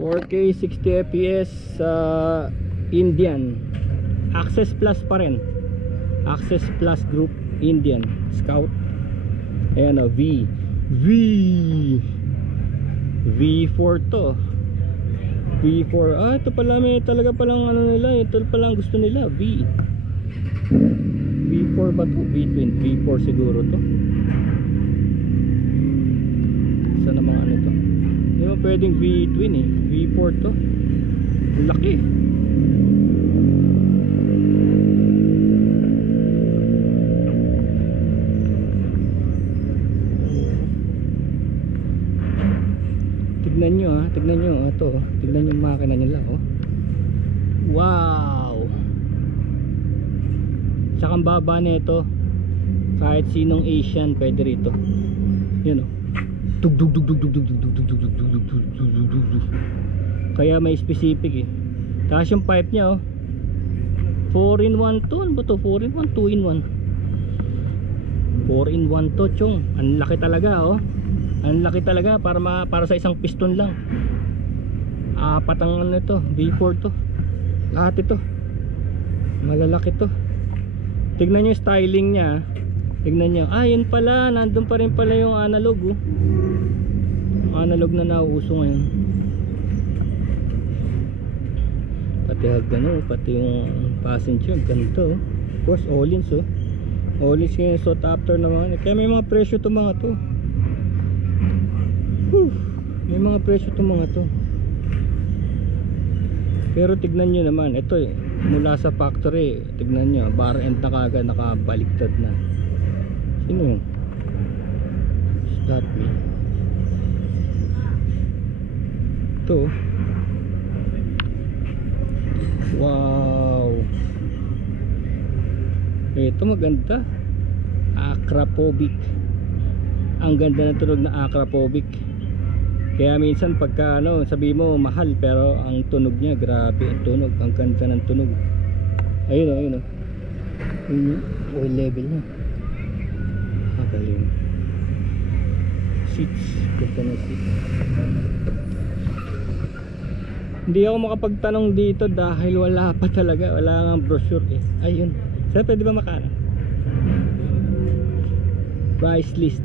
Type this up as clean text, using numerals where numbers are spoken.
4K 60 fps sa Indian. Access Plus pa rin. Access Plus Group Indian Scout. Ayan o, V4 to. V4. Ito pala, may talaga palang ano nila. Ito palang gusto nila, V4 ba to? V20, V4 siguro to. Isa namang ano to. Hindi mo pwedeng V20 eh. V4 to. Laki. Tignan nyo ha, tignan nyo ito, tignan nyo yung makina nila oh. Wow. Tsaka ang baba nito, kahit sinong Asian pwede rito. Yan oh. Kaya may specific eh. Tapos yung pipe nya oh, 4-in-1 to. Ano ba to? 4-in-1, 2-in-1. 4-in-1 to chong. Ang laki talaga oh. Ang laki talaga para sa isang piston lang. Apat ang ano ito, V4 to. Lahat ito. Malalaki to. Tignan nyo yung styling nya. Tignan nyo. Yun pala, nandun pa rin pala yung analog oh. Analog na nauuso ngayon. Pati hagdan oh, pati yung passenger ganito oh. Of course, all-ins oh. All-ins yung sought after naman. Kaya may mga presyo to mga to. May mga presyo itong mga to. Pero tignan nyo naman, ito eh, mula sa factory, tignan nyo, bar end na kagad, nakabaliktad na. Sino yun? Is that me? Ito. Wow. Ito maganda. Akrapovic. Ang ganda na tunog na Akrapovic. Kaya minsan pagka ano, sabi mo mahal pero ang tunog niya, grabe ang tunog, ang ganda ng tunog. Ayun o, ayun o. Yung oil level niya. Galing. Seats, ganda ng seats. Hindi ako makapagtanong dito dahil wala pa talaga, wala nga brochure eh. Ayun. Saan pwede ba makana? Price list.